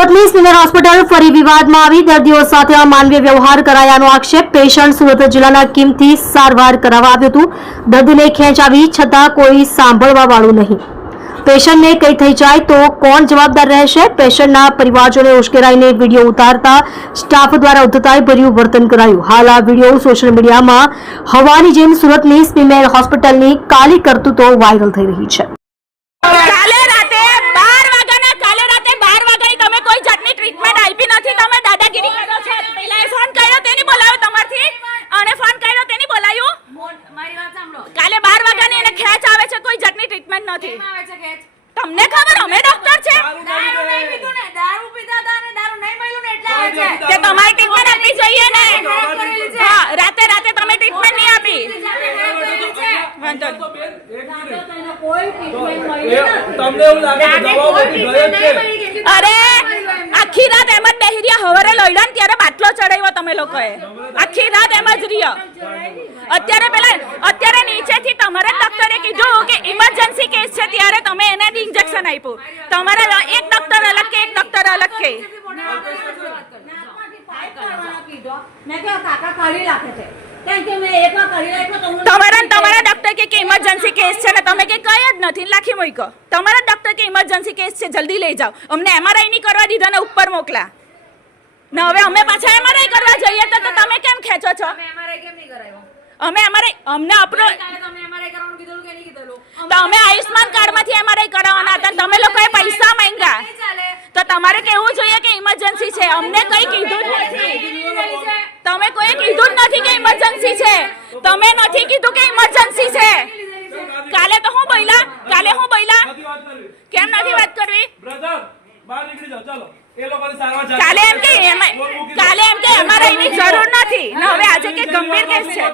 સુરતની senior hospital ફરી વિવાદમાં આવી. દર્દીઓ સાથે અમાનવીય વ્યવહાર કરાયાનો આક્ષેપ પેશન્ટ સુરત જિલ્લાના કિમથી સારવાર કરાવવા આવ્યું હતું. દર્દીને ખેંચાવી છતાં કોઈ સાંભળવા વાળું નહીં. પેશન્ટને કંઈ થઈ જાય તો કોણ જવાબદાર રહેશે? પેશન્ટના પરિવારજોને ઉશ્કેરાઈને વીડિયો ઉતારતા સ્ટાફ દ્વારા ઉદ્ધતાઈ ભર્યું વર્તન કરાયું. હાલ આ વીડિયો સોશિયલ મીડિયામાં હવાની જેમ સુરતની સ્પીમેર હોસ્પિટલની કાલી કરતૂતો વાયરલ થઈ રહી છે કાલે રાતે બાર વાગ્યાના કાલે રાતે બાર વાગ્યાની તમે કોઈ જાતની ટ્રીટમેન્ટ આપી નથી તમે દાદાગીરી કરો છો પેલા ફોન કર્યો તેની બોલાવ્યો તમારથી અને ફોન કર્યો તેની બોલાવ્યું મારી વાત સાંભળો કાલે બાર વાગ્યાની એને ખેંચ આવે છે કોઈ જાતની ટ્રીટમેન્ટ નથી. આવે છે ખેંચ? તમને ખબર અમે ડોક્ટર છે. દારૂ નહીં પીધું ને. દારૂ પીધા હતા ને દારૂ નહીં મળ્યું ને એટલે આવે છે. તે તમારી ટ્રીટમેન્ટ આપવી જોઈએ ને. હા રાતે રાતે તમે ટ્રીટમેન્ટ નહીં આપી. વાંધો. તમને એવું લાગે છે? અરે. આખી રાત એમ જ બેહી રહ્યા. હવારે લઈડા ને ત્યારે બાટલો ચડાવ્યો તમે લોકોએ. આખી રાત એમ જ રહ્યો. અત્યારે પેલા અત્યારે નીચેથી તમારા ડોક્ટરે કીધું કે ઇમરજન્સી કેસ છે ત્યારે તમે એને ઇન્જેક્શન આપ્યું. તમારા એક ડોક્ટર અલગ કે એક ડોક્ટર અલગ કે? તમારા તમારા ડોક્ટર કે ઇમરજન્સી કેસ છે ને તમે કે કઈ જ નથી ને લાખી મૂકો. તમારા ડોક્ટર કે ઇમરજન્સી કેસ છે જલ્દી લઈ જાઓ. અમને એમઆરઆઈ નહીં કરવા દીધા ને ઉપર મોકલા. ને હવે અમે પાછા એમઆરઆઈ કરવા જઈએ તો તમે કેમ ખેંચો છો? અમે અમારે અમને આપણો કાલે તમને MRI કરવાનું કીધેલું કે નહીં કીધેલું? તો અમે કાર્ડમાંથી એમઆરઆઈ કરાવવાના હતા. તમે લોકોએ પૈસા માંગ્યા. તો તમારે કેવું જોઈએ કે ઇમરજન્સી છે. અમને કઈ કીધું જ નથી. તમે કોઈ કીધું જ નથી કે ઇમરજન્સી છે. તમે નથી કીધું કે ઇમરજન્સી છે. કાલે તો હું બોલ્યા? કાલે હું બોલ્યા? કેમ નથી વાત કરવી. કાલે એમ કે કાલે એમ કે અમારે એની જરૂર નથી. ને હવે આજે કે ગંભીર કેસ છે.